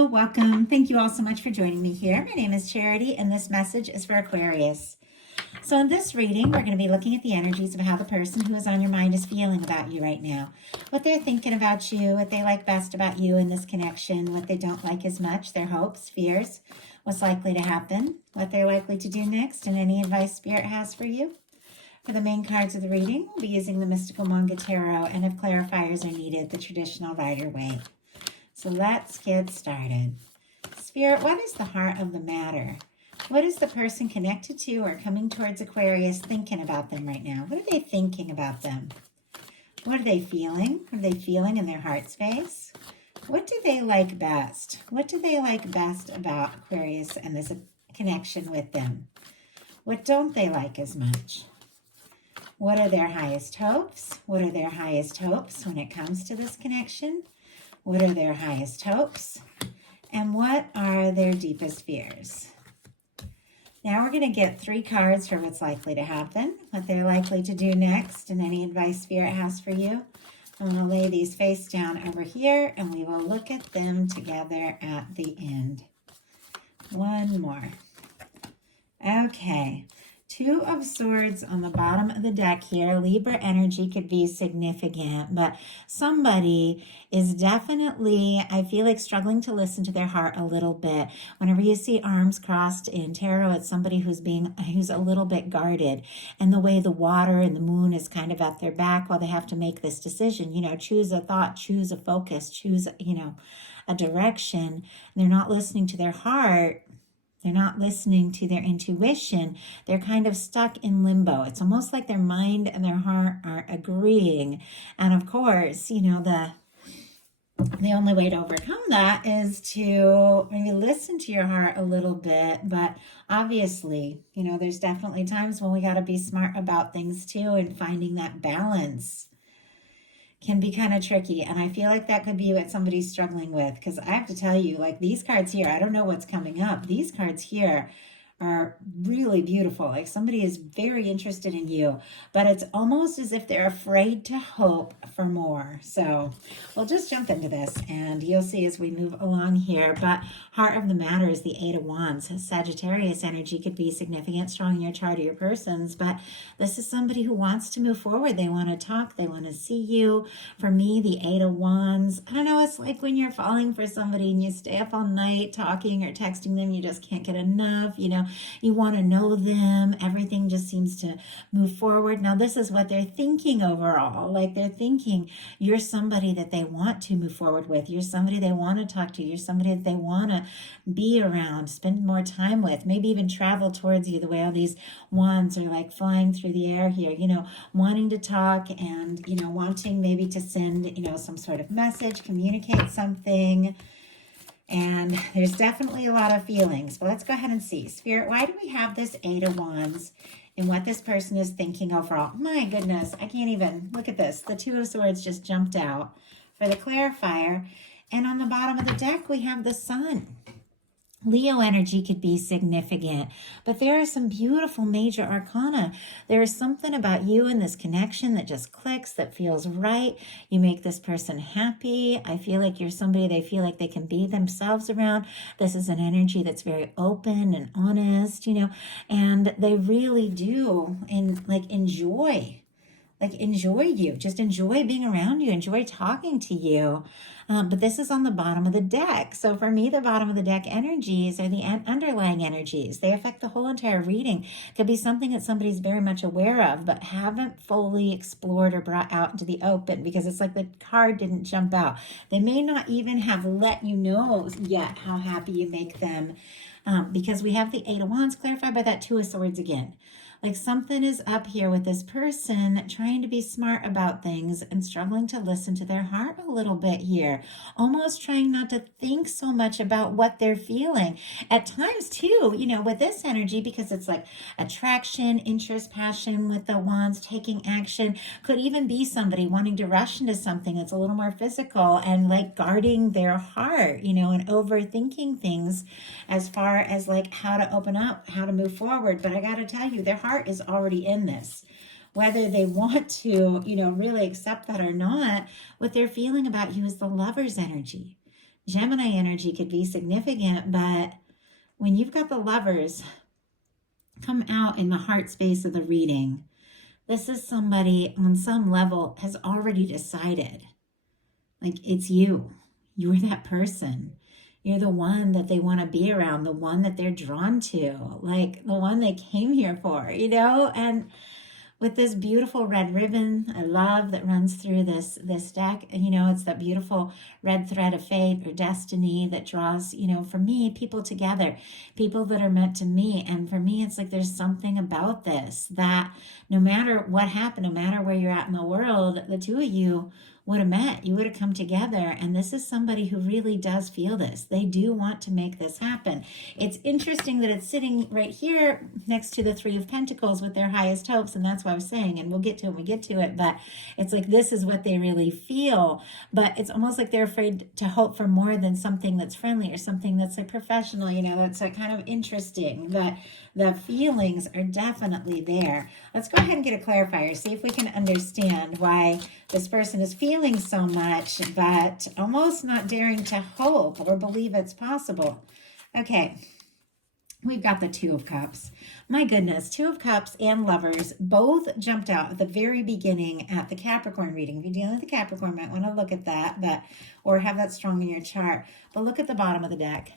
Hello, welcome. Thank you all so much for joining me here. My name is Charity, and this message is for Aquarius. So in this reading, we're going to be looking at the energies of how the person who is on your mind is feeling about you right now. What they're thinking about you, what they like best about you in this connection, what they don't like as much, their hopes, fears, what's likely to happen, what they're likely to do next, and any advice Spirit has for you. For the main cards of the reading, we'll be using the Mystical Manga Tarot, and if clarifiers are needed, the traditional Rider-Waite. So let's get started. Spirit, what is the heart of the matter? What is the person connected to or coming towards Aquarius thinking about them right now? What are they thinking about them? What are they feeling? What are they feeling in their heart space? What do they like best? What do they like best about Aquarius and this connection with them? What don't they like as much? What are their highest hopes? What are their highest hopes when it comes to this connection? What are their highest hopes? And what are their deepest fears? Now we're going to get 3 cards for what's likely to happen, what they're likely to do next, and any advice Spirit has for you. I'm going to lay these face down over here, and we will look at them together at the end. One more. Okay. 2 of Swords on the bottom of the deck here. Libra energy could be significant, but somebody is definitely, I feel like, struggling to listen to their heart a little bit. Whenever you see arms crossed in tarot, it's somebody who's a little bit guarded. And the way the water and the moon is kind of at their back while they have to make this decision, choose a thought, choose a focus, choose, a direction. They're not listening to their heart. They're not listening to their intuition. They're kind of stuck in limbo. It's almost like their mind and their heart are agreeing. And of course, the only way to overcome that is to maybe listen to your heart a little bit. But obviously, there's definitely times when we got to be smart about things too, and finding that balance can be kind of tricky. And I feel like that could be what somebody's struggling with, because I have to tell you, like, these cards here, I don't know what's coming up. These cards here are really beautiful. Like, somebody is very interested in you, but it's almost as if they're afraid to hope for more. So we'll just jump into this and you'll see as we move along here. But heart of the matter is the 8 of Wands. Sagittarius energy could be significant, strong in your chart or your person's, but this is somebody who wants to move forward. They want to talk. They want to see you. For me, the 8 of Wands, I don't know, it's like when you're falling for somebody and you stay up all night talking or texting them, you just can't get enough, you want to know them. Everything just seems to move forward. Now, this is what they're thinking overall. Like, they're thinking you're somebody that they want to move forward with. You're somebody they want to talk to. You're somebody that they want to be around, spend more time with, maybe even travel towards you, the way all these wands are like flying through the air here, wanting to talk and, wanting maybe to send, some sort of message, communicate something. And there's definitely a lot of feelings. But let's go ahead and see. Spirit, why do we have this 8 of Wands and what this person is thinking overall? My goodness, I can't even. Look at this. The 2 of Swords just jumped out for the clarifier. And on the bottom of the deck, we have the Sun. Leo energy could be significant, but there are some beautiful major arcana. There is something about you and this connection that just clicks, that feels right. You make this person happy. I feel like you're somebody they feel like they can be themselves around. This is an energy that's very open and honest, and they really do enjoy you, just enjoy being around you, enjoy talking to you. But this is on the bottom of the deck. So for me, the bottom of the deck energies are the underlying energies. They affect the whole entire reading. It could be something that somebody's very much aware of, but haven't fully explored or brought out into the open, because it's like the card didn't jump out. They may not even have let you know yet how happy you make them, because we have the 8 of Wands clarified by that 2 of Swords again. Like, something is up here with this person trying to be smart about things and struggling to listen to their heart a little bit here. Almost trying not to think so much about what they're feeling. At times, too, with this energy, because it's like attraction, interest, passion with the Wands, taking action. Could even be somebody wanting to rush into something that's a little more physical and like guarding their heart, and overthinking things as far as like how to open up, how to move forward. But I got to tell you, their heart is already in this. Whether they want to, really accept that or not, what they're feeling about you is the Lover's energy. Gemini energy could be significant, but when you've got the Lovers come out in the heart space of the reading, this is somebody on some level has already decided, like, it's you. You're that person. You're the one that they want to be around, the one that they're drawn to, like the one they came here for, And with this beautiful red ribbon I love that runs through this deck, it's that beautiful red thread of fate or destiny that draws, for me, people together, people that are meant to meet. And for me, it's like there's something about this that no matter what happened, no matter where you're at in the world, the two of you would have met, you would have come together. And this is somebody who really does feel this. They do want to make this happen. It's interesting that it's sitting right here next to the Three of Pentacles with their highest hopes. And that's what I was saying, and we'll get to it when we get to it, but it's like this is what they really feel. But it's almost like they're afraid to hope for more than something that's friendly or something that's like professional, that's like kind of interesting. But the feelings are definitely there. Let's go ahead and get a clarifier, see if we can understand why this person is feeling so much, but almost not daring to hope or believe it's possible. Okay, we've got the Two of Cups. My goodness, Two of Cups and Lovers both jumped out at the very beginning at the Capricorn reading. If you're dealing with the Capricorn, might want to look at that, or have that strong in your chart. But look at the bottom of the deck.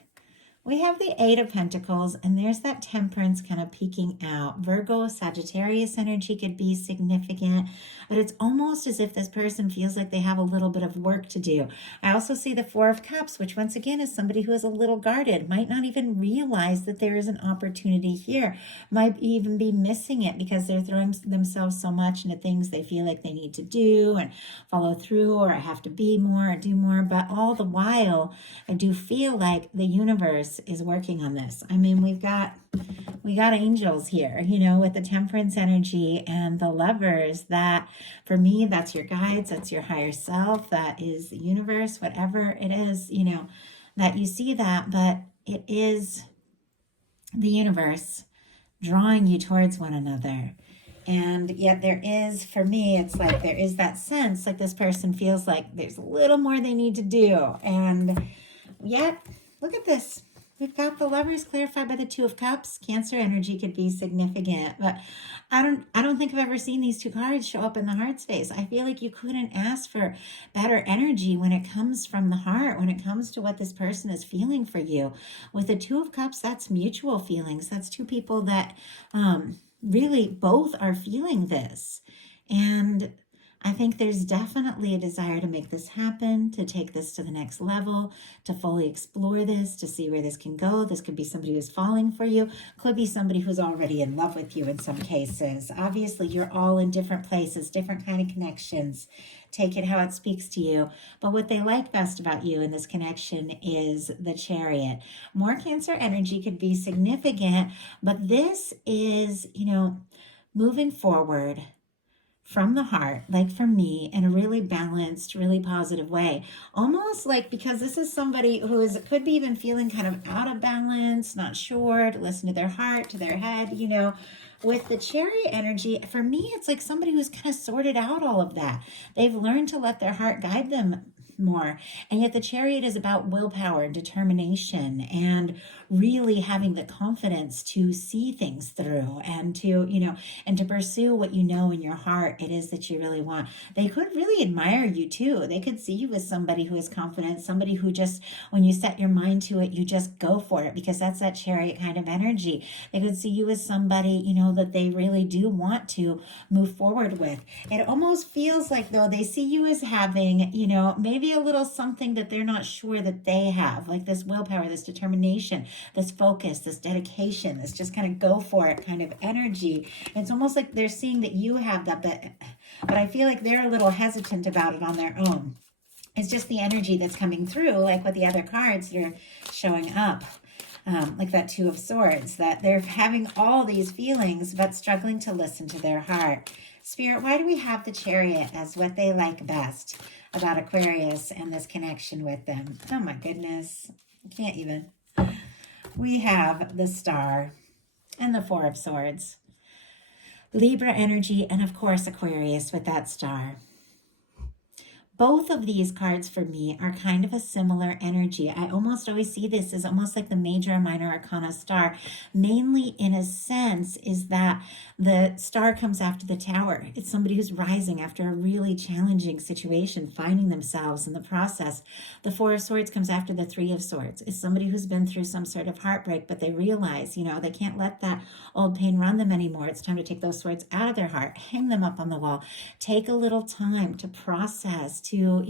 We have the Eight of Pentacles, and there's that Temperance kind of peeking out. Virgo, Sagittarius energy could be significant, but it's almost as if this person feels like they have a little bit of work to do. I also see the Four of Cups, which once again is somebody who is a little guarded, might not even realize that there is an opportunity here, might even be missing it because they're throwing themselves so much into things they feel like they need to do and follow through, or I have to be more or do more. But all the while, I do feel like the universe is working on this. I mean, we got angels here, with the Temperance energy and the Lovers. That for me, that's your guides, that's your higher self, that is the universe, whatever it is, that you see that, but it is the universe drawing you towards one another. And yet there is, for me, it's like there is that sense like this person feels like there's a little more they need to do. And yet, look at this. We've got the Lovers clarified by the Two of Cups. Cancer energy could be significant, but I don't think I've ever seen these two cards show up in the heart space. I feel like you couldn't ask for better energy when it comes from the heart, when it comes to what this person is feeling for you. With the Two of Cups, that's mutual feelings. That's two people that really both are feeling this. And I think there's definitely a desire to make this happen, to take this to the next level, to fully explore this, to see where this can go. This could be somebody who's falling for you, could be somebody who's already in love with you in some cases. Obviously, you're all in different places, different kind of connections. Take it how it speaks to you. But what they like best about you in this connection is the Chariot. More Cancer energy could be significant, but this is, moving forward from the heart, like for me, in a really balanced, really positive way. Almost like, because this is somebody who could be even feeling kind of out of balance, not sure, to listen to their heart, to their head, With the Chariot energy, for me, it's like somebody who's kind of sorted out all of that. They've learned to let their heart guide them more. And yet the Chariot is about willpower, determination, and really having the confidence to see things through and to, and to pursue what in your heart it is that you really want. They could really admire you too. They could see you as somebody who is confident, somebody who just, when you set your mind to it, you just go for it, because that's that Chariot kind of energy. They could see you as somebody, that they really do want to move forward with. It almost feels like, though, they see you as having, maybe a little something that they're not sure that they have, like this willpower, this determination, this focus, this dedication, this just kind of go for it kind of energy. It's almost like they're seeing that you have that, but I feel like they're a little hesitant about it on their own. It's just the energy that's coming through, like with the other cards that are showing up. Like that Two of Swords, that they're having all these feelings but struggling to listen to their heart. Spirit, why do we have the Chariot as what they like best about Aquarius and this connection with them? Oh my goodness, I can't even. We have the Star and the Four of Swords. Libra energy, and of course Aquarius with that Star. both of these cards for me are kind of a similar energy. I almost always see this as almost like the major and minor arcana star, mainly in a sense is that the star comes after the tower. It's somebody who's rising after a really challenging situation, finding themselves in the process. The Four of Swords comes after the Three of Swords. It's somebody who's been through some sort of heartbreak, but they realize, they can't let that old pain run them anymore. It's time to take those swords out of their heart, hang them up on the wall, take a little time to process, to,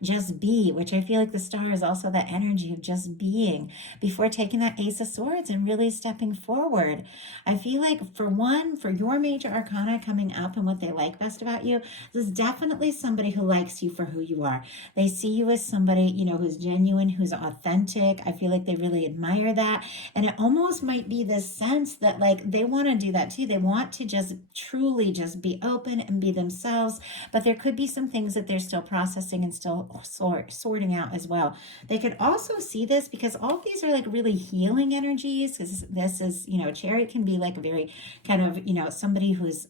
just be, which I feel like the star is also that energy of just being before taking that Ace of Swords and really stepping forward. I feel like for your major arcana coming up and what they like best about you, this is definitely somebody who likes you for who you are. They see you as somebody, who's genuine, who's authentic. I feel like they really admire that. And it almost might be this sense that like they want to do that too. They want to just truly just be open and be themselves, but there could be some things that they're still processing and still sorting out as well. They could also see this because all of these are like really healing energies, because this is, Chariot can be like a very kind of, somebody who's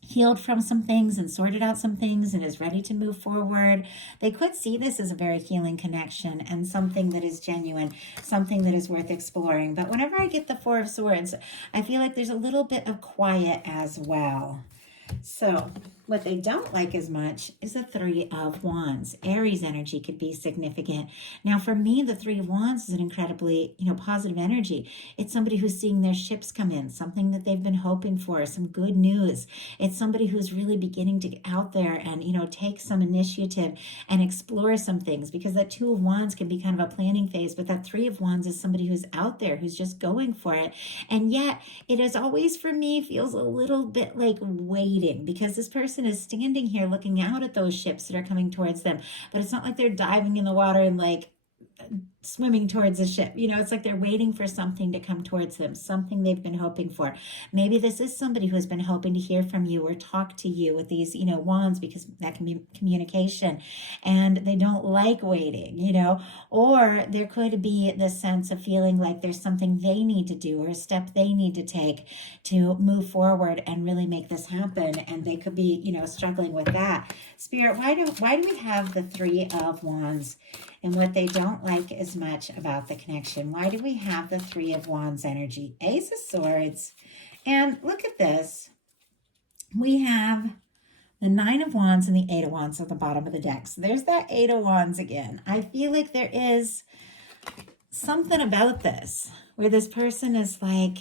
healed from some things and sorted out some things and is ready to move forward. They could see this as a very healing connection and something that is genuine, something that is worth exploring. But whenever I get the Four of Swords, I feel like there's a little bit of quiet as well. So what they don't like as much is the Three of Wands. Aries energy could be significant. Now, for me, the Three of Wands is an incredibly, positive energy. It's somebody who's seeing their ships come in, something that they've been hoping for, some good news. It's somebody who's really beginning to get out there and, take some initiative and explore some things, because that Two of Wands can be kind of a planning phase, but that Three of Wands is somebody who's out there, who's just going for it. And yet it is always, for me, feels a little bit like waiting, because this person is standing here looking out at those ships that are coming towards them, but it's not like they're diving in the water and like swimming towards a ship. It's like they're waiting for something to come towards them, something they've been hoping for. Maybe this is somebody who has been hoping to hear from you or talk to you with these, wands, because that can be communication, and they don't like waiting, or there could be the sense of feeling like there's something they need to do or a step they need to take to move forward and really make this happen. And they could be, struggling with that. Spirit, why do we have the Three of Wands and what they don't like as much about the connection? Why do we have the Three of Wands energy? Ace of Swords. And look at this. We have the Nine of Wands and the Eight of Wands at the bottom of the deck. So there's that Eight of Wands again. I feel like there is something about this where this person is like,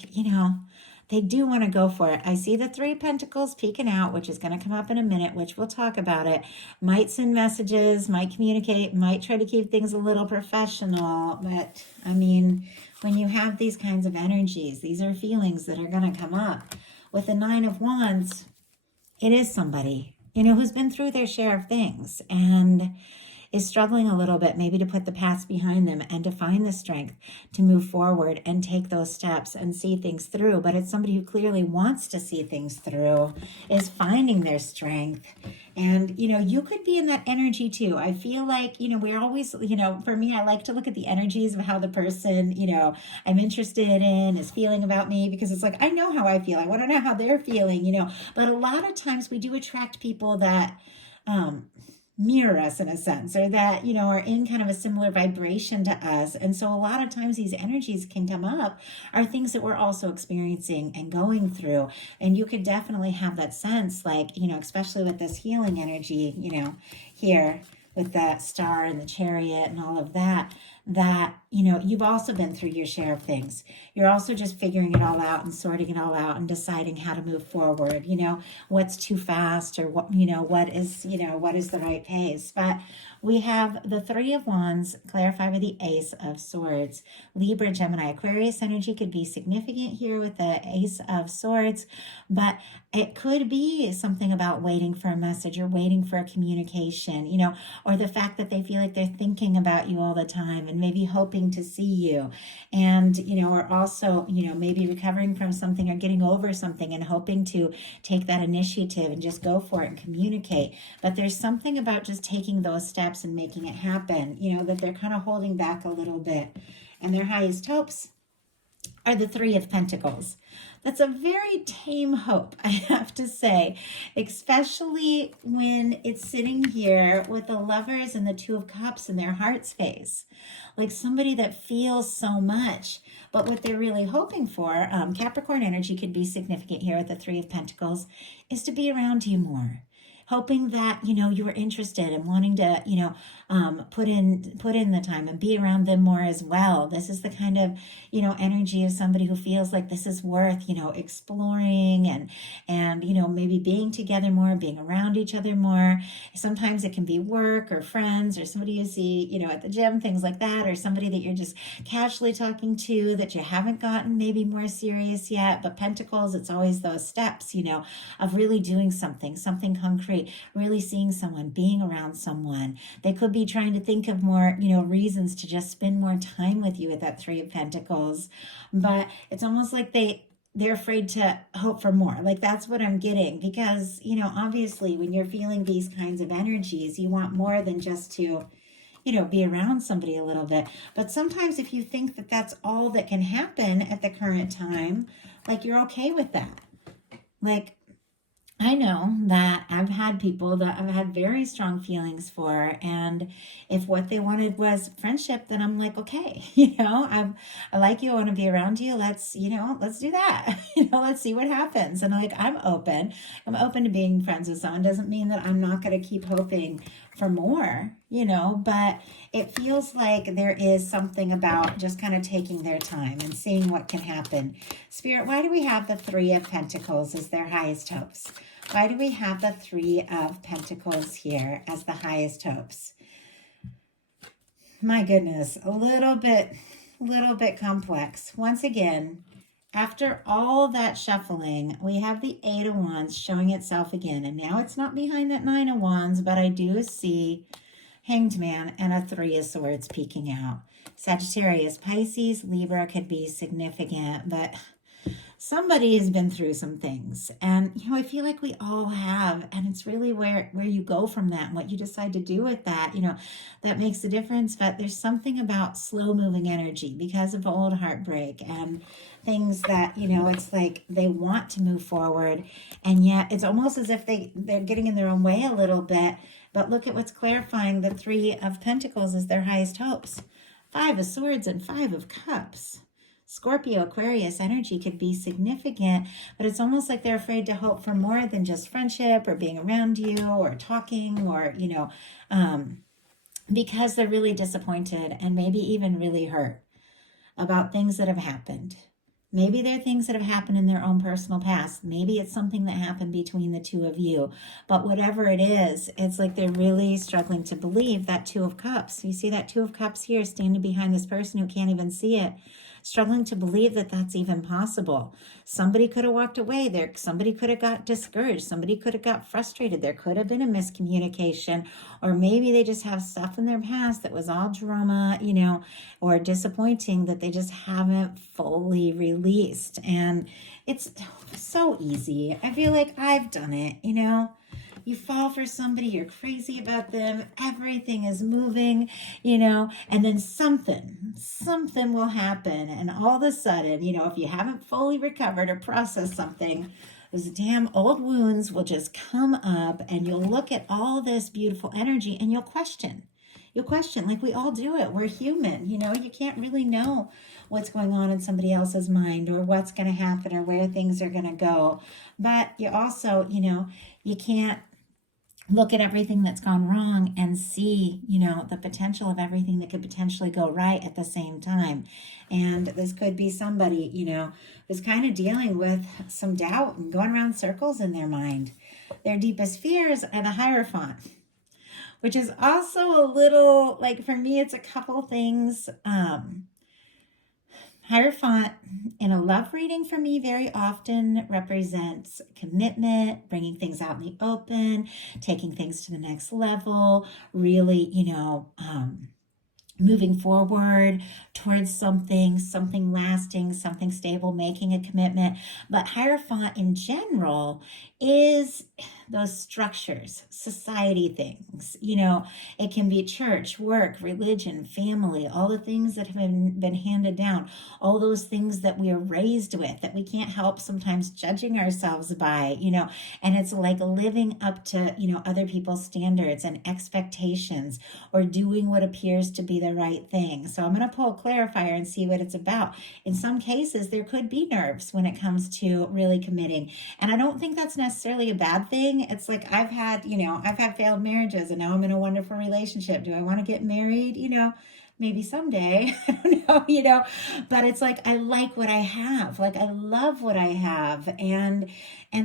they do want to go for it. I see the Three of Pentacles peeking out, which is going to come up in a minute, which we'll talk about it. Might send messages, might communicate, might try to keep things a little professional. But, I mean, when you have these kinds of energies, these are feelings that are going to come up. With the Nine of Wands, it is somebody, who's been through their share of things and is struggling a little bit, maybe to put the past behind them and to find the strength to move forward and take those steps and see things through. But it's somebody who clearly wants to see things through, is finding their strength. And, you could be in that energy too. I feel like, we're always, for me, I like to look at the energies of how the person, I'm interested in is feeling about me, because it's like, I know how I feel. I want to know how they're feeling, but a lot of times we do attract people that, mirror us in a sense, or that, are in kind of a similar vibration to us. And so a lot of times these energies can come up are things that we're also experiencing and going through. And you could definitely have that sense, like, especially with this healing energy, here with that star and the Chariot and all of that, you've also been through your share of things. You're also just figuring it all out and sorting it all out and deciding how to move forward, what's too fast, or what is the right pace. But we have the Three of Wands clarified with the Ace of Swords. Libra, Gemini, Aquarius energy could be significant here with the Ace of Swords, but it could be something about waiting for a message or waiting for a communication, or the fact that they feel like they're thinking about you all the time and maybe hoping to see you. And, or also, maybe recovering from something or getting over something and hoping to take that initiative and just go for it and communicate. But there's something about just taking those steps and making it happen, that they're kind of holding back a little bit. And their highest hopes are the Three of Pentacles. That's a very tame hope, I have to say, especially when it's sitting here with the Lovers and the Two of Cups in their heart space. Like somebody that feels so much, but what they're really hoping for, Capricorn energy could be significant here with the Three of Pentacles, is to be around you more. Hoping that, you were interested and wanting to, put in the time and be around them more as well. This is the kind of, energy of somebody who feels like this is worth, exploring and, maybe being together more, being around each other more. Sometimes it can be work or friends or somebody you see, at the gym, things like that, or somebody that you're just casually talking to that you haven't gotten maybe more serious yet. But Pentacles, it's always those steps, of really doing something concrete, really seeing someone, being around someone. They could be trying to think of more, reasons to just spend more time with you with that Three of Pentacles. But it's almost like they're afraid to hope for more. Like that's what I'm getting, because, obviously when you're feeling these kinds of energies, you want more than just to, be around somebody a little bit. But sometimes if you think that that's all that can happen at the current time, like you're okay with that. Like, I know that I've had people that I've had very strong feelings for, and if what they wanted was friendship, then I'm like, okay, I like you, I want to be around you. Let's do that. Let's see what happens. And like, I'm open to being friends with someone. Doesn't mean that I'm not going to keep hoping for more, but it feels like there is something about just kind of taking their time and seeing what can happen. Spirit, why do we have the Three of Pentacles as their highest hopes? Why do we have the Three of Pentacles here as the highest hopes? My goodness, a little bit complex. Once again, after all that shuffling, we have the Eight of Wands showing itself again. And now it's not behind that Nine of Wands, but I do see Hanged Man and a Three of Swords peeking out. Sagittarius, Pisces, Libra could be significant, but somebody has been through some things. And, I feel like we all have. And it's really where you go from that and what you decide to do with that, that makes a difference. But there's something about slow moving energy because of old heartbreak and things that, it's like they want to move forward. And yet it's almost as if they're getting in their own way a little bit. But look at what's clarifying the Three of Pentacles as their highest hopes. Five of Swords and Five of Cups. Scorpio, Aquarius energy could be significant, but it's almost like they're afraid to hope for more than just friendship or being around you or talking or, because they're really disappointed and maybe even really hurt about things that have happened. Maybe they're things that have happened in their own personal past. Maybe it's something that happened between the two of you. But whatever it is, it's like they're really struggling to believe that Two of Cups. You see that Two of Cups here standing behind this person who can't even see it. Struggling to believe that that's even possible. Somebody could have walked away there. Somebody could have got discouraged. Somebody could have got frustrated. There could have been a miscommunication, or maybe they just have stuff in their past that was all drama, or disappointing that they just haven't fully released. And it's so easy. I feel like I've done it, You fall for somebody, you're crazy about them, everything is moving, and then something will happen. And all of a sudden, if you haven't fully recovered or processed something, those damn old wounds will just come up and you'll look at all this beautiful energy and you'll question. Like we all do it. We're human, you can't really know what's going on in somebody else's mind or what's going to happen or where things are going to go. But you also, you can't look at everything that's gone wrong and see, the potential of everything that could potentially go right at the same time. And this could be somebody, who's kind of dealing with some doubt and going around circles in their mind. Their deepest fears are the Hierophant, which is also a little, like for me, it's a couple things. Hierophant in a love reading for me very often represents commitment, bringing things out in the open, taking things to the next level, really, moving forward towards something lasting, something stable, making a commitment. But Hierophant in general is those structures, society things. It can be church, work, religion, family, all the things that have been handed down, all those things that we are raised with that we can't help sometimes judging ourselves by, and it's like living up to, other people's standards and expectations, or doing what appears to be the right thing. So I'm going to pull a clarifier and see what it's about. In some cases, there could be nerves when it comes to really committing. And I don't think that's necessarily a bad thing. It's like I've had failed marriages, and now I'm in a wonderful relationship. Do I want to get married? Maybe someday. I don't know, but it's like I like what I have. Like I love what I have. And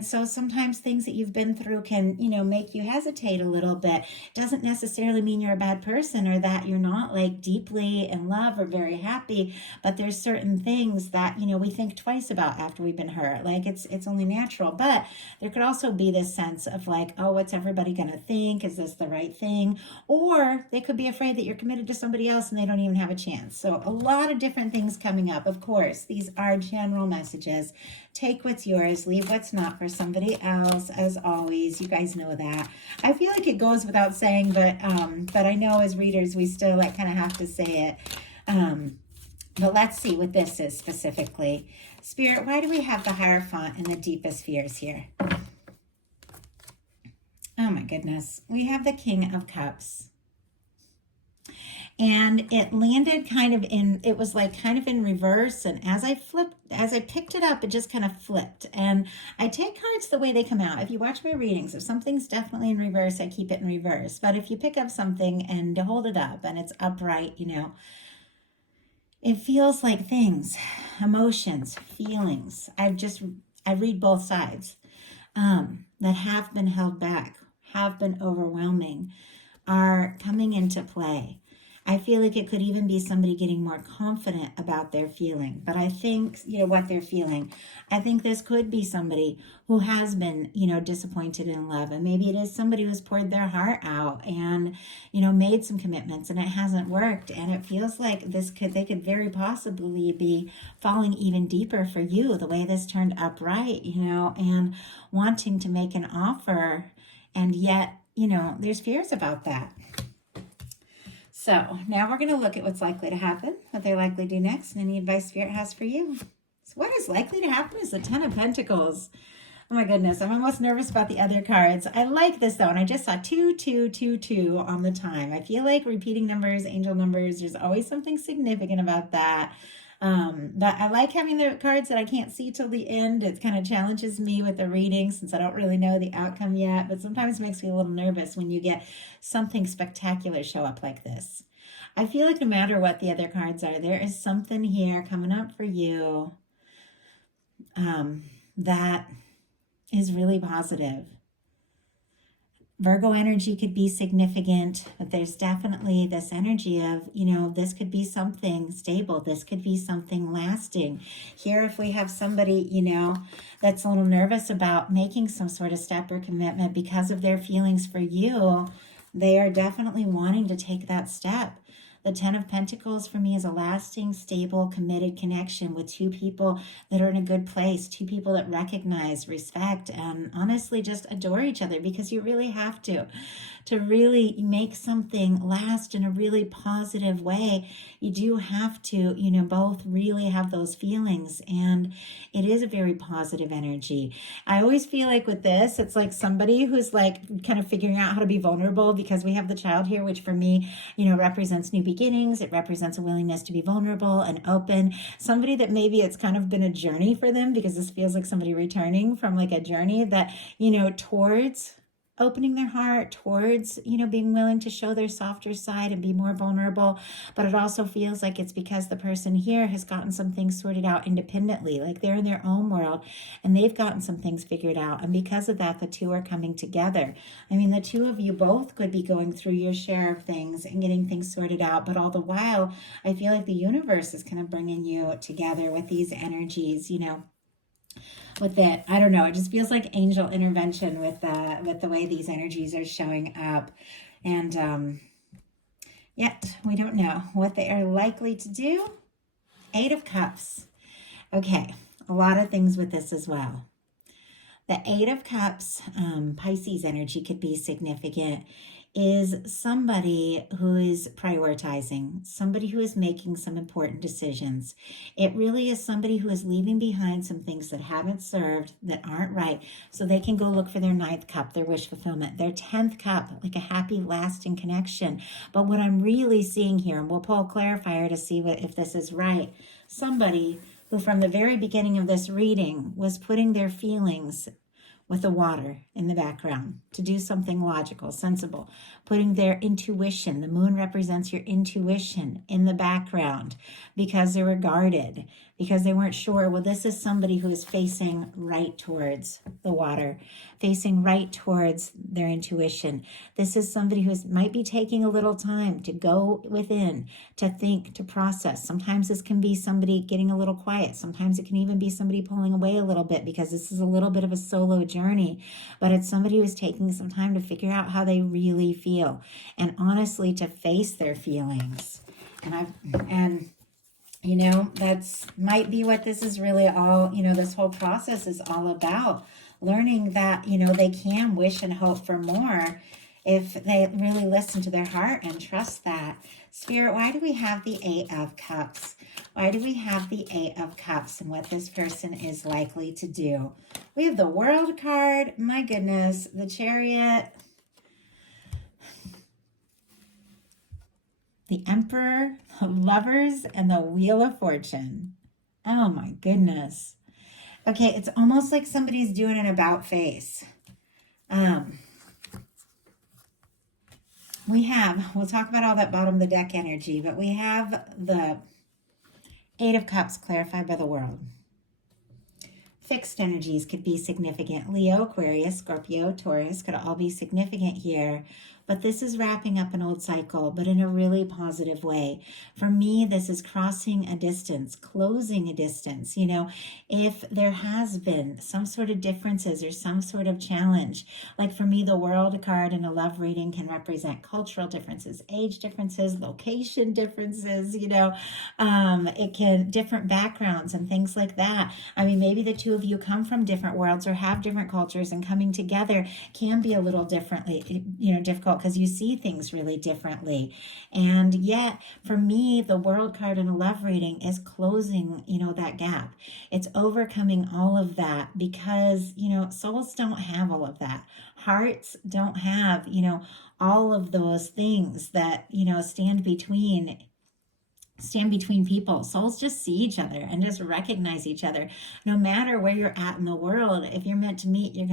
so sometimes things that you've been through can, make you hesitate a little bit. Doesn't necessarily mean you're a bad person or that you're not like deeply in love or very happy, but there's certain things that, we think twice about after we've been hurt. Like it's only natural. But there could also be this sense of like, oh, what's everybody gonna think? Is this the right thing? Or they could be afraid that you're committed to somebody else and they don't even have a chance. So a lot of different things coming up. Of course, these are general messages. Take what's yours, leave what's not for somebody else, as always. You guys know that. I feel like it goes without saying, but I know as readers we still like kind of have to say it. But let's see what this is specifically. Spirit, why do we have the Hierophant in the deepest fears here? Oh my goodness. We have the King of Cups. And it landed it was like kind of in reverse. And as I picked it up, it just kind of flipped. And I take cards the way they come out. If you watch my readings, if something's definitely in reverse, I keep it in reverse. But if you pick up something and hold it up and it's upright, it feels like things, emotions, feelings. I read both sides that have been held back, have been overwhelming, are coming into play. I feel like it could even be somebody getting more confident about their feeling. But I think, what they're feeling. I think this could be somebody who has been, disappointed in love. And maybe it is somebody who's poured their heart out and, made some commitments and it hasn't worked. And it feels like they could very possibly be falling even deeper for you, the way this turned upright, and wanting to make an offer. And yet, there's fears about that. So now we're going to look at what's likely to happen, what they're likely to do next, and any advice Spirit has for you. So what is likely to happen is the Ten of Pentacles. Oh my goodness, I'm almost nervous about the other cards. I like this though, and I just saw 2, 2, 2, 2 on the time. I feel like repeating numbers, angel numbers, there's always something significant about that. But I like having the cards that I can't see till the end. It kind of challenges me with the reading since I don't really know the outcome yet, but sometimes it makes me a little nervous when you get something spectacular show up like this. I feel like no matter what the other cards are, there is something here coming up for you that is really positive. Virgo energy could be significant, but there's definitely this energy of, this could be something stable. This could be something lasting. Here, if we have somebody, that's a little nervous about making some sort of step or commitment because of their feelings for you, they are definitely wanting to take that step. The Ten of Pentacles for me is a lasting, stable, committed connection with two people that are in a good place, two people that recognize, respect, and honestly just adore each other, because you really have to really make something last in a really positive way. You do have to, both really have those feelings, and it is a very positive energy. I always feel like with this, it's like somebody who's like kind of figuring out how to be vulnerable, because we have the Child here, which for me, represents new beginnings. It represents a willingness to be vulnerable and open. Somebody that maybe it's kind of been a journey for them, because this feels like somebody returning from like a journey that, towards opening their heart, towards, being willing to show their softer side and be more vulnerable. But it also feels like it's because the person here has gotten some things sorted out independently, like they're in their own world and they've gotten some things figured out. And because of that, the two are coming together. I mean, the two of you both could be going through your share of things and getting things sorted out. But all the while, I feel like the universe is kind of bringing you together with these energies, with it. I don't know. It just feels like angel intervention with the way these energies are showing up. And Yet we don't know what they are likely to do. 8 of Cups. Okay, a lot of things with this as well. The 8 of Cups, Pisces energy could be significant, is somebody who is prioritizing, somebody who is making some important decisions. It really is somebody who is leaving behind some things that haven't served, that aren't right, so they can go look for their 9th cup, their wish fulfillment, their 10th cup, like a happy, lasting connection. But what I'm really seeing here, and we'll pull a clarifier to see if this is right, somebody who from the very beginning of this reading was putting their feelings with the water in the background to do something logical, sensible, putting their intuition, the moon represents your intuition, in the background because they were guarded, because they weren't sure. Well, this is somebody who is facing right towards the water, facing right towards their intuition. This is somebody who might be taking a little time to go within, to think, to process. Sometimes this can be somebody getting a little quiet. Sometimes it can even be somebody pulling away a little bit because this is a little bit of a solo journey. But it's somebody who's taking some time to figure out how they really feel and honestly to face their feelings. And you know, that's might be what this is really all, you know, this whole process is all about. Learning that, you know, they can wish and hope for more if they really listen to their heart and trust that. Spirit, why do we have the 8 of Cups? Why do we have the 8 of Cups and what this person is likely to do? We have the World card. My goodness. The Chariot. The Emperor, the Lovers, and the Wheel of Fortune. Oh my goodness. Okay, it's almost like somebody's doing an about face. We'll talk about all that bottom of the deck energy, but we have the 8 of Cups clarified by the World. Fixed energies could be significant. Leo, Aquarius, Scorpio, Taurus could all be significant here. But this is wrapping up an old cycle, but in a really positive way. For me, this is crossing a distance, closing a distance. You know, if there has been some sort of differences or some sort of challenge, like for me, the World card in a love reading can represent cultural differences, age differences, location differences, you know, it can, different backgrounds and things like that. I mean, maybe the two of you come from different worlds or have different cultures, and coming together can be a little differently, you know, difficult because you see things really differently. And yet, for me, the World card in a love reading is closing, you know, that gap. It's overcoming all of that because, you know, souls don't have all of that. Hearts don't have, you know, all of those things that, you know, stand between people. Souls just see each other and just recognize each other. No matter where you're at in the world, if you're meant to meet, you're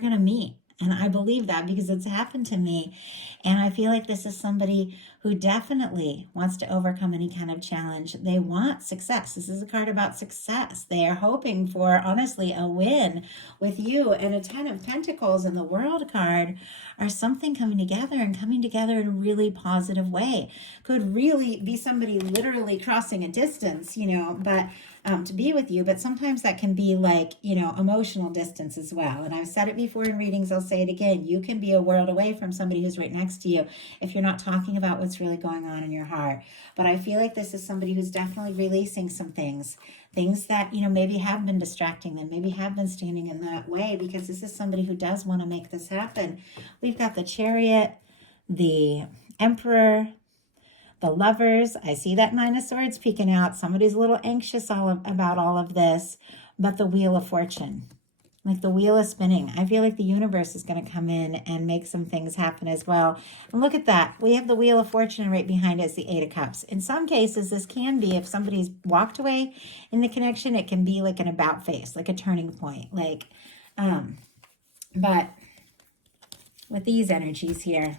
gonna meet. And I believe that because it's happened to me. And I feel like this is somebody who definitely wants to overcome any kind of challenge. They want success. This is a card about success. They are hoping for, honestly, a win with you. And a 10 of Pentacles in the World card are something coming together and coming together in a really positive way. Could really be somebody literally crossing a distance, you know, but to be with you, but sometimes that can be like, you know, emotional distance as well. And I've said it before in readings, I'll say it again. You can be a world away from somebody who's right next to you if you're not talking about what's really going on in your heart. But I feel like this is somebody who's definitely releasing some things that, you know, maybe have been distracting them, maybe have been standing in that way, because this is somebody who does want to make this happen. We've got the Chariot, the Emperor, the Lovers. I see that 9 of Swords peeking out. Somebody's a little anxious about all of this. But the Wheel of Fortune, like the wheel is spinning. I feel like the universe is going to come in and make some things happen as well. And look at that. We have the Wheel of Fortune, right behind it is the 8 of Cups. In some cases, this can be, if somebody's walked away in the connection, it can be like an about face, like a turning point. But with these energies here,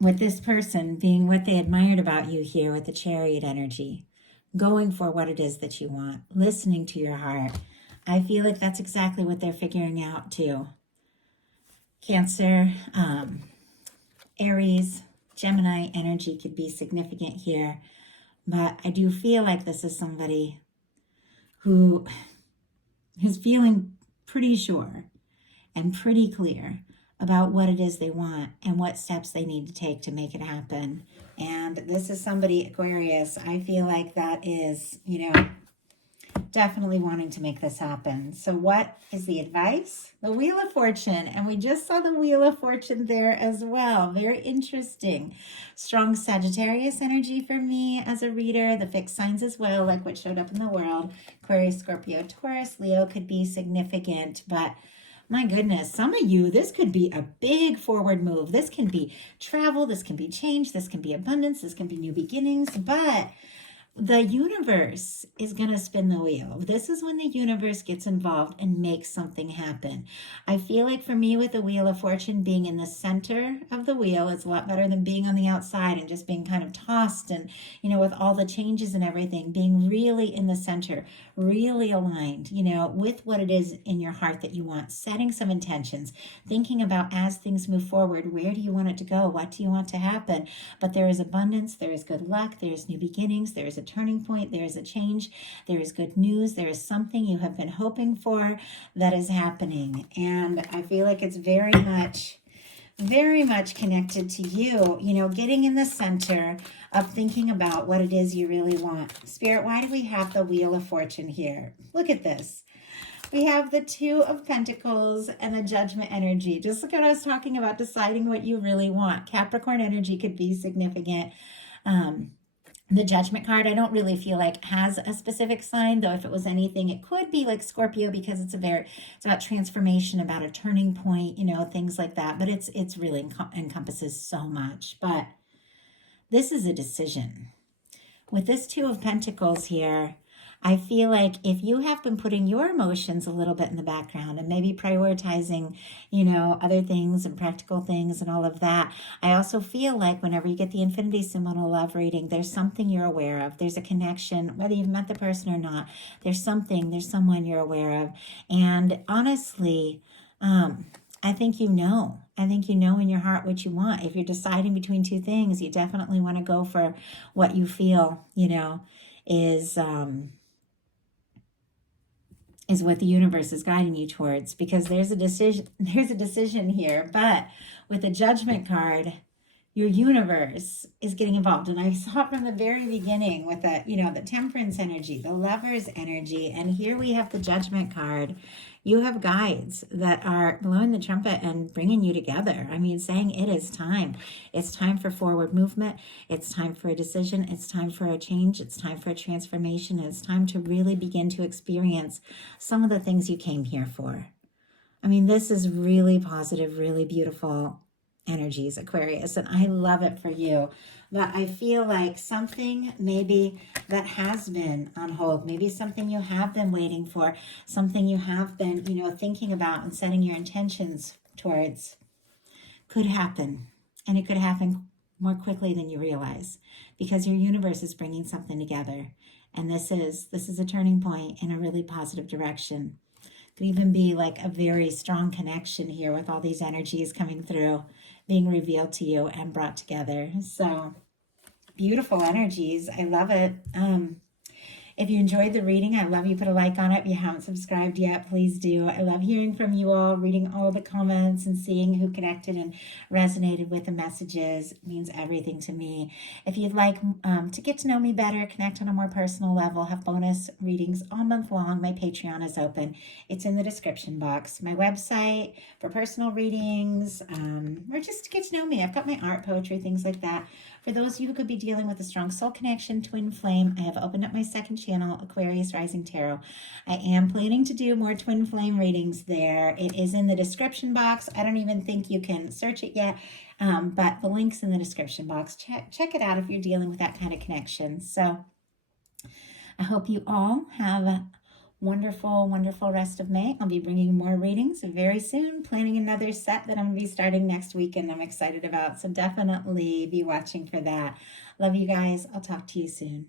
with this person being what they admired about you here with the Chariot energy, going for what it is that you want, listening to your heart, I feel like that's exactly what they're figuring out too. Cancer, Aries, Gemini energy could be significant here, but I do feel like this is somebody who is feeling pretty sure and pretty clear about what it is they want and what steps they need to take to make it happen. And this is somebody, Aquarius, I feel like that is, definitely wanting to make this happen. So what is the advice? The Wheel of Fortune. And we just saw the Wheel of Fortune there as well. Very interesting. Strong Sagittarius energy for me as a reader. The fixed signs as well, like what showed up in the world. Aquarius, Scorpio, Taurus, Leo could be significant, but my goodness, some of you, this could be a big forward move. This can be travel. This can be change. This can be abundance. This can be new beginnings. But the universe is going to spin the wheel. This is when the universe gets involved and makes something happen. I feel like for me with the Wheel of Fortune, being in the center of the wheel is a lot better than being on the outside and just being kind of tossed and, with all the changes and everything, being really in the center, really aligned, with what it is in your heart that you want, setting some intentions, thinking about as things move forward, where do you want it to go? What do you want to happen? But there is abundance, there is good luck, there is new beginnings, there is a turning point, there is a change, there is good news, there is something you have been hoping for that is happening. And I feel like it's very much connected to you, getting in the center of thinking about what it is you really want. Spirit, why do we have the Wheel of Fortune here? Look at this. We have the Two of Pentacles and the Judgment energy. Just look at what I was talking about, deciding what you really want. Capricorn energy could be significant. The Judgment card, I don't really feel like has a specific sign, though if it was anything, it could be like Scorpio, because it's about transformation, about a turning point, things like that. But it's really encompasses so much. But this is a decision. With this Two of Pentacles here, I feel like if you have been putting your emotions a little bit in the background and maybe prioritizing, other things and practical things and all of that, I also feel like whenever you get the infinity symbol in a love reading, there's something you're aware of. There's a connection, whether you've met the person or not. There's someone you're aware of. And honestly, I think you know. I think you know in your heart what you want. If you're deciding between two things, you definitely want to go for what you feel, is what the universe is guiding you towards, because there's a decision here. But with the Judgment card, your universe is getting involved. And I saw it from the very beginning with the Temperance energy, the Lovers energy. And here we have the Judgment card. You have guides that are blowing the trumpet and bringing you together. I mean, saying it is time. It's time for forward movement. It's time for a decision. It's time for a change. It's time for a transformation. It's time to really begin to experience some of the things you came here for. I mean, this is really positive, really beautiful energies, Aquarius, and I love it for you. But I feel like something maybe that has been on hold, maybe something you have been waiting for, something you have been, thinking about and setting your intentions towards, could happen. And it could happen more quickly than you realize, because your universe is bringing something together. And this is a turning point in a really positive direction. Could even be like a very strong connection here with all these energies coming through, being revealed to you and brought together. So beautiful energies. I love it. If you enjoyed the reading, I love you. Put a like on it. If you haven't subscribed yet, please do. I love hearing from you all, reading all the comments and seeing who connected and resonated with the messages. It means everything to me. If you'd like to get to know me better, connect on a more personal level, have bonus readings all month long, my Patreon is open. It's in the description box. My website for personal readings, or just to get to know me. I've got my art, poetry, things like that. For those of you who could be dealing with a strong soul connection, twin flame, I have opened up my second channel, Aquarius Rising Tarot. I am planning to do more twin flame readings there. It is in the description box. I don't even think you can search it yet, but the link's in the description box. Check it out if you're dealing with that kind of connection. So I hope you all have a wonderful, wonderful rest of May. I'll be bringing more readings very soon, planning another set that I'm going to be starting next week, and I'm excited about. So definitely be watching for that. Love you guys. I'll talk to you soon.